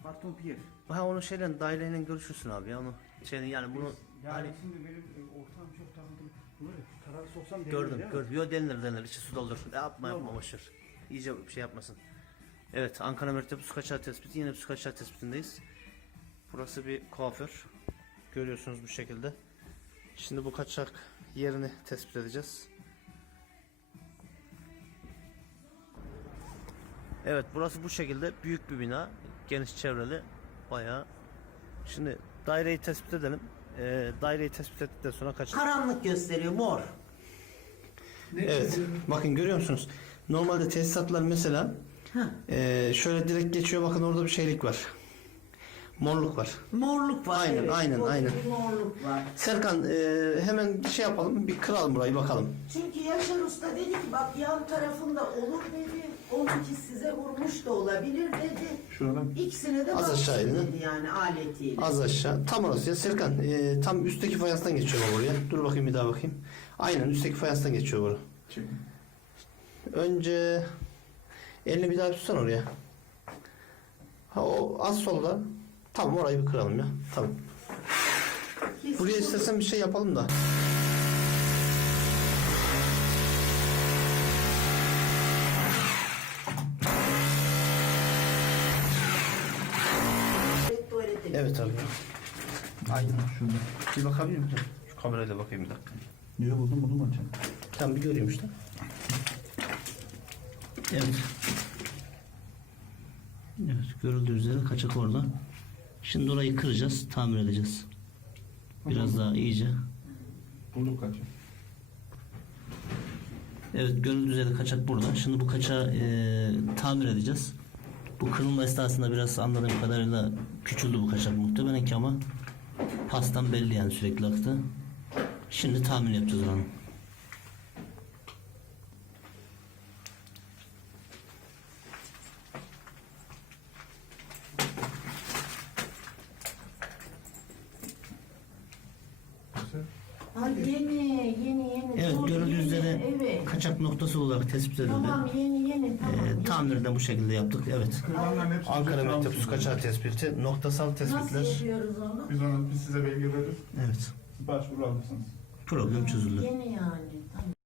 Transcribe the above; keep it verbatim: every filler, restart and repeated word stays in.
Karton piyer. Ha onu şeyle daireyle görüşürsün abi ya onu. Şeyden yani bunu Yani hani şimdi benim e, ortağım çok takıldım. Bunu tarafı soksam denilir gördüm değil mi? gördüm. Yo denilir denilir içi su doldur. Yapma yapma Tamam. boşver. İyice bir şey yapmasın. Evet Ankara Mektep su kaçağı tespiti yine su kaçağı tespitindeyiz. Burası bir kuaför. Görüyorsunuz bu şekilde. Şimdi bu kaçak yerini tespit edeceğiz. Evet burası bu şekilde büyük bir bina. Geniş çevreli bayağı. Şimdi daireyi tespit edelim. Ee, daireyi tespit ettikten sonra kaç... Karanlık gösteriyor mor. Evet bakın görüyor musunuz? Normalde tesisatlar mesela e, şöyle direkt geçiyor, bakın orada bir şeylik var. Morluk var. Morluk var. Aynen, evet. aynen, Orada aynen. bir morluk var. Serkan e, hemen şey yapalım, bir kıralım burayı bakalım. Çünkü Yaşar Usta dedi ki bak yan tarafında olur dedi. Onunki size vurmuş da olabilir dedi. Şuradan. İkisine de Az baksın aşağı inin. dedi yani aletiyle. Az aşağı. Tam orası ya Serkan. E, tam üstteki fayanstan geçiyor bu buraya. Dur bakayım bir daha bakayım. Aynen üstteki fayanstan geçiyor bu. Çek. Önce elini bir daha tutsan oraya. Ha o az solda. Tamam orayı bir kıralım ya. Tamam. Kesin Buraya olur. istersen bir şey yapalım da. Evet, tuvalete Evet abi. Aynen şurada. Bir bakabilir miyim? Şu kamerayla bakayım bir dakika. Niye buldun bunu mu açalım? Tam bir göreyim işte. Evet. Evet görüldüğü üzere kaçak orada. Şimdi orayı kıracağız, tamir edeceğiz. Biraz daha iyice. Bulduk kaçı. Evet görüldüğü üzere kaçak burada. Şimdi bu kaçağı e, tamir edeceğiz. Bu kırılma esnasında biraz anladığım kadarıyla küçüldü bu kaçak muhtemelen ki ama pastan belli yani sürekli aktı. Şimdi tamir yapacağız onu. Ha, yeni yeni yeni. Evet Dur, görüldüğü yeni, üzere evet. kaçak noktası olarak tespit edildi. Tamam yeni yeni tamam. E, tamiri de bu şekilde yaptık. Evet. Kırılanların hepsi Ankara Mektep su kaçağı tespiti, noktasal Nasıl tespitler. yapıyoruz onu? Biz ona biz size belge veririz. Evet. Başvuru alırsınız. Problem çözüldü. Yeni yani. Tamam.